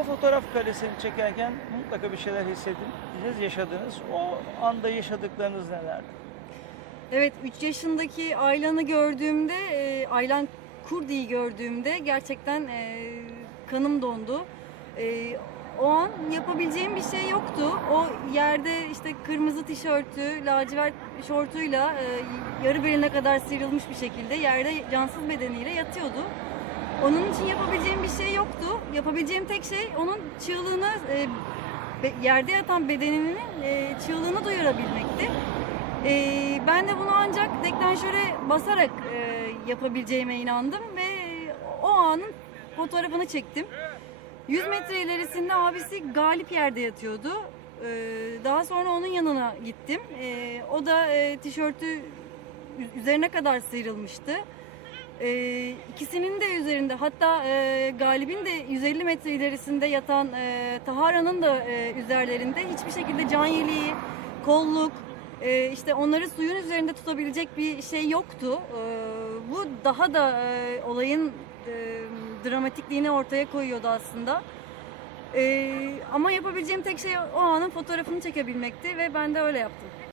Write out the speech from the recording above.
O fotoğraf karesini çekerken mutlaka bir şeyler hissettiniz, yaşadınız. O anda yaşadıklarınız nelerdi? Evet 3 yaşındaki Aylan'ı gördüğümde, e, Aylan Kurdi'yi gördüğümde gerçekten e, kanım dondu. E, o an yapabileceğim bir şey yoktu. O yerde işte kırmızı tişörtü, lacivert şortuyla e, yarı beline kadar sıyrılmış bir şekilde yerde cansız bedeniyle yatıyordu. Onun için yapabileceğim bir şey yoktu. Yapabileceğim tek şey onun çığlığını, e, yerde yatan bedeninin e, çığlığını duyurabilmekti. Ee, ben de bunu ancak deklanşöre basarak e, yapabileceğime inandım ve o anın fotoğrafını çektim. 100 metre ilerisinde abisi Galip yerde yatıyordu. Ee, daha sonra onun yanına gittim. Ee, o da e, tişörtü üzerine kadar sıyrılmıştı. Ee, ikisinin de üzerinde hatta e, Galip'in de 150 metre ilerisinde yatan e, Tahara'nın da e, üzerlerinde hiçbir şekilde can yeleği, kolluk, e, işte onları suyun üzerinde tutabilecek bir şey yoktu. E, bu daha da e, olayın e, dramatikliğini ortaya koyuyordu aslında. E, ama yapabileceğim tek şey o anın fotoğrafını çekebilmekti ve ben de öyle yaptım.